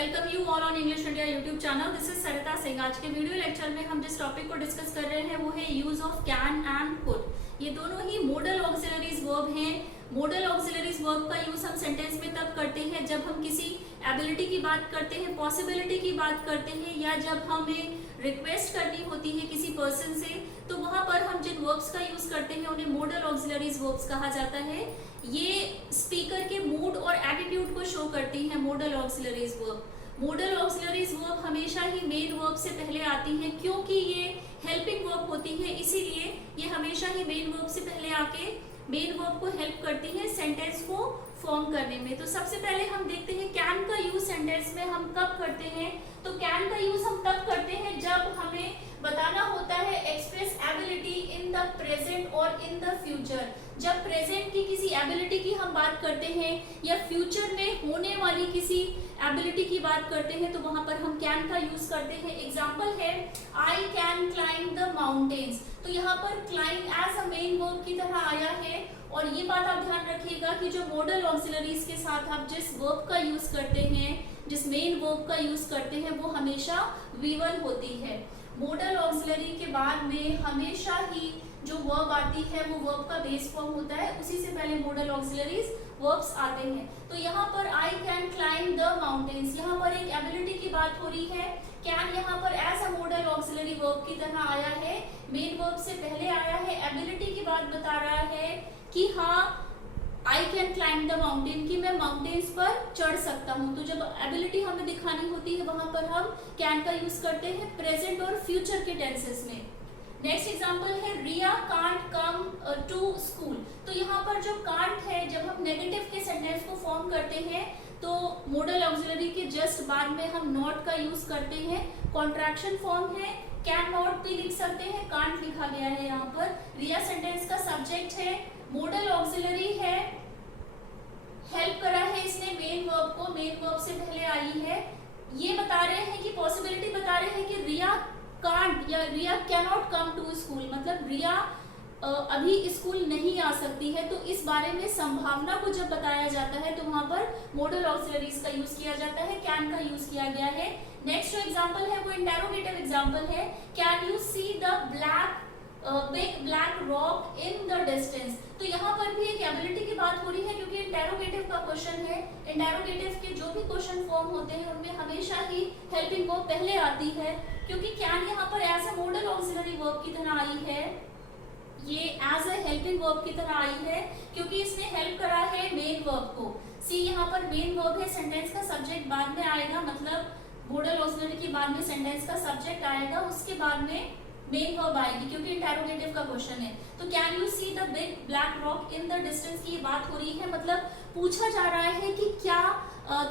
Welcome you all on English India YouTube channel. This is Sarita Singh. आज के video lecture में हम जिस टॉपिक को डिस्कस कर रहे हैं वो है use of can and could. ये दोनों ही मोडल ऑक्सिलरीज वर्ब हैं। मोडल ऑक्सिलरीज वर्ब का यूज हम सेंटेंस में तब करते हैं जब हम किसी एबिलिटी की बात करते हैं, पॉसिबिलिटी की बात करते हैं, या जब हमें रिक्वेस्ट करनी होती है किसी पर्सन से, तो वहां पर हम जिन वर्ब्स का यूज करते हैं उन्हें मोडल ऑक्सिलरीज वर्ब्स कहा जाता है। ये स्पीकर के मूड और एटीट्यूड को शो करती हैं model auxiliaries verb. Model auxiliaries verb हमेशा ही मेन वर्ब से पहले आती हैं, क्योंकि ये हेल्पिंग वर्ब होती है, इसीलिए ये हमेशा ही मेन वर्ब से पहले आके मेन वर्ब को हेल्प करती है सेंटेंस को फॉर्म करने में। तो सबसे पहले हम देखते हैं कैन का यूज सेंटेंस में हम कब करते हैं। तो कैन का यूज हम तब करते हैं जब हमें बताना होता है express ability in the present और इन द फ्यूचर। जब प्रेजेंट की किसी एबिलिटी की हम बात करते हैं या फ्यूचर में होने वाली किसी एबिलिटी की बात करते हैं तो वहां पर हम कैन का यूज करते हैं। एग्जांपल है I can climb the mountains. तो यहाँ पर climb as a main verb की तरह आया है। और ये बात आप ध्यान रखिएगा कि जो मोडल ऑक्सिलरीज के साथ आप जिस वर्ब का यूज करते हैं, जिस मेन वर्ब का यूज करते हैं, वो हमेशा V1 होती है। मोडल ऑक्सिलरी के बाद में हमेशा ही जो वर्ब आती है वो वर्ब का बेस फॉर्म होता है, उसी से पहले मोडल ऑक्सिलरीज वर्ब्स आते हैं। तो यहाँ पर आई कैन क्लाइंब द माउंटेन्स, यहाँ पर एक एबिलिटी की बात हो रही है। कैन यहाँ पर as a modal auxiliary verb की तरह आया है, मेन वर्ब से पहले आया है, एबिलिटी की बात बता रहा है कि हाँ आई कैन क्लाइंब द माउंटेन, कि मैं माउंटेन्स पर चढ़ सकता हूँ। तो जब एबिलिटी हमें दिखानी होती है वहां पर हम कैन का यूज करते हैं प्रेजेंट और फ्यूचर के टेंसेस में। नेक्स्ट एग्जांपल है रिया कांट कम टू स्कूल। तो यहाँ पर जो कांट है, जब हम नेगेटिव के सेंटेंस को फॉर्म करते हैं तो मोडल ऑक्सिलरी के जस्ट बाद में हम नॉट का यूज करते हैं। कॉन्ट्रैक्शन फॉर्म है, कैन नॉट भी लिख सकते हैं, कांट लिखा गया है यहाँ पर। रिया सेंटेंस का सब्जेक्ट है, मोडल ऑक्सिलरी है, हेल्प करा है इसने मेन वर्ब को, मेन वर्ब से पहले आई है। ये बता रहे हैं कि पॉसिबिलिटी बता रहे हैं कि रिया कांट या Riya can not come to school, मतलब रिया अभी स्कूल नहीं आ सकती है। तो इस बारे में संभावना को जब बताया जाता है तो वहां पर मोडल ऑक्सिलरीज का यूज किया जाता है, कैन का यूज किया गया है। नेक्स्ट जो एग्जांपल है वो इंटेरोगेटिव एग्जांपल है, can you see the big black rock in the distance. तो यहाँ पर भी एक एबिलिटी की बात हो रही है, क्योंकि इंटेरोगेटिव का क्वेश्चन है। इंटेरोगेटिव के जो भी क्वेश्चन फॉर्म होते हैं उनमें हमेशा ही हेल्पिंग वर्ब पहले आती है, क्योंकि कैन यहाँ पर as a modal auxiliary verb की तरह आई है, ये एज अ हेल्पिंग वर्ब की तरह आई है, क्योंकि इसने हेल्प करा है मेन वर्ब को। सी यहाँ पर मेन वर्ब है, सेंटेंस का सब्जेक्ट बाद में आएगा, मतलब मोडल ऑक्सिलरी के बाद में सेंटेंस का सब्जेक्ट आएगा, उसके बाद में मेन वर्ब आएगी, क्योंकि इंटेरोगेटिव का क्वेश्चन है। तो can you see the big black rock in the distance की बात हो रही है, मतलब पूछा जा रहा है कि क्या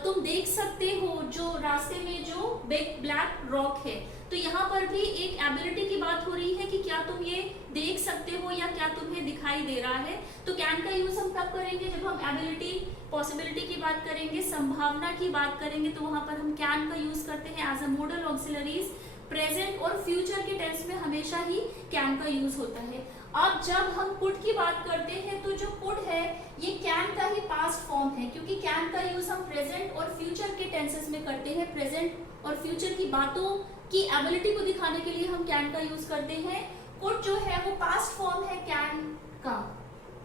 तुम देख सकते हो जो रास्ते में जो बिग ब्लैक रॉक है। तो यहाँ पर भी एक एबिलिटी की बात हो रही है कि क्या तुम ये देख सकते हो या क्या तुम्हें दिखाई दे रहा है। तो कैन का यूज हम कब करेंगे, जब हम एबिलिटी पॉसिबिलिटी की बात करेंगे, संभावना की बात करेंगे, तो वहां पर हम कैन का यूज करते हैं as a modal auxiliaries. Present और फ्यूचर के टेंस में हमेशा ही कैन का यूज होता है। अब जब हम कुड की बात करते हैं तो जो कुड है ये कैन का ही पास्ट फॉर्म है, क्योंकि कैन का यूज हम प्रेजेंट और फ्यूचर के टेंसेस में करते हैं। प्रेजेंट और फ्यूचर की बातों की एबिलिटी को दिखाने के लिए हम कैन का यूज करते हैं। कुड जो है वो पास्ट फॉर्म है कैन का।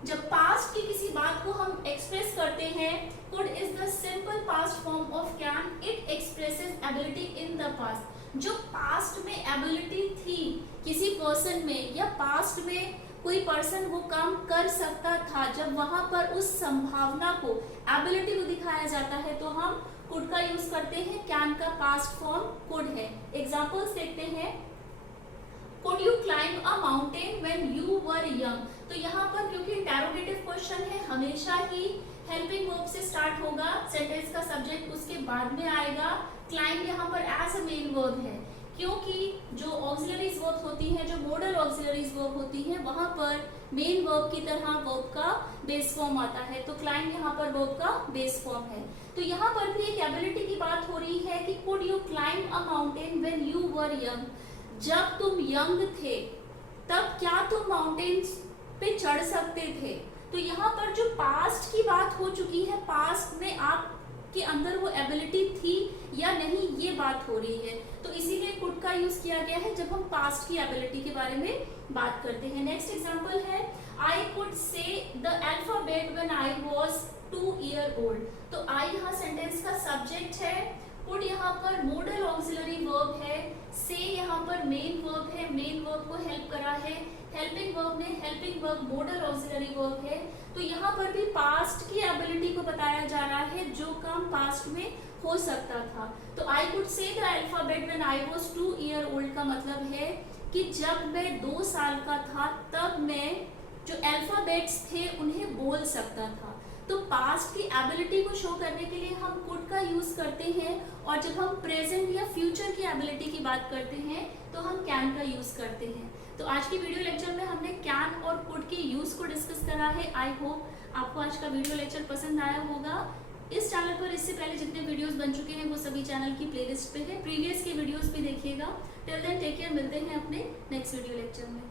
जब पास्ट की किसी बात को हम एक्सप्रेस करते हैं, could is the simple past form of can, it expresses ability in the past. जो पास्ट में एबिलिटी थी किसी पर्सन में, या पास्ट में कोई पर्सन वो काम कर सकता था, जब वहां पर उस संभावना को, एबिलिटी को दिखाया जाता है तो हम कुड का यूज करते हैं। कैन का पास्ट फॉर्म कुड है। एग्जांपल्स देखते हैं, could you climb a mountain when you were young. तो यहाँ पर क्योंकि इंटेरोगेटिव क्वेश्चन है, हमेशा ही हेल्पिंग वर्ब से स्टार्ट होगा, सेंटेंस का सब्जेक्ट उसके बाद में आएगा। क्लाइंब यहाँ पर एज अ मेन वर्ब है, क्योंकि जो ऑक्सिलरीज वर्ब होती हैं, जो मोडल ऑक्सिलरीज वर्ब होती हैं, वहां पर मेन वर्ब की तरह वर्ब का बेस फॉर्म आता है। तो क्लाइंब यहाँ पर वर्ब का बेस फॉर्म है। तो यहाँ पर भी एक एबिलिटी की बात हो रही है कि could you climb a mountain when you were young. जब तुम यंग थे तब क्या तुम माउंटेन्स पे चढ़ सकते थे। तो यहाँ पर जो पास्ट की बात हो चुकी है, पास्ट में आप कि अंदर वो एबिलिटी थी या नहीं, ये बात हो रही है। तो इसीलिए कुड का यूज किया गया है जब हम पास्ट की एबिलिटी के बारे में बात करते हैं। नेक्स्ट एग्जांपल है I could say the alphabet when I was 2 years old। तो आई यहाँ सेंटेंस का सब्जेक्ट है, कुड यहाँ पर मॉडल ऑक्सिलरी वर्ब है, से यहाँ पर मेन वर्ब है, मेन वर्ब को हेल्प करा है, हेल्पिंग वर्ब ने helping verb model auxiliary verb है। तो यहाँ पर भी पास्ट की एबिलिटी को बताया जा रहा है जो काम पास्ट में हो सकता था। तो I could say the alphabet when I was 2 years old का मतलब है कि जब मैं 2 साल का था तब मैं जो अल्फाबेट्स थे उन्हें बोल सकता था। तो पास्ट की एबिलिटी को शो करने के लिए हम कुड का यूज करते हैं, और जब हम प्रेजेंट या फ्यूचर की एबिलिटी की बात करते हैं तो हम कैन का यूज करते हैं। तो आज की वीडियो लेक्चर में हमने कैन और कुड के यूज को डिस्कस करा है। आई होप आपको आज का वीडियो लेक्चर पसंद आया होगा। इस चैनल पर इससे पहले जितने वीडियोस बन चुके हैं वो सभी चैनल की प्लेलिस्ट पे है, प्रीवियस के वीडियोस भी देखिएगा। टिल देन टेक केयर, मिलते हैं अपने नेक्स्ट वीडियो लेक्चर में।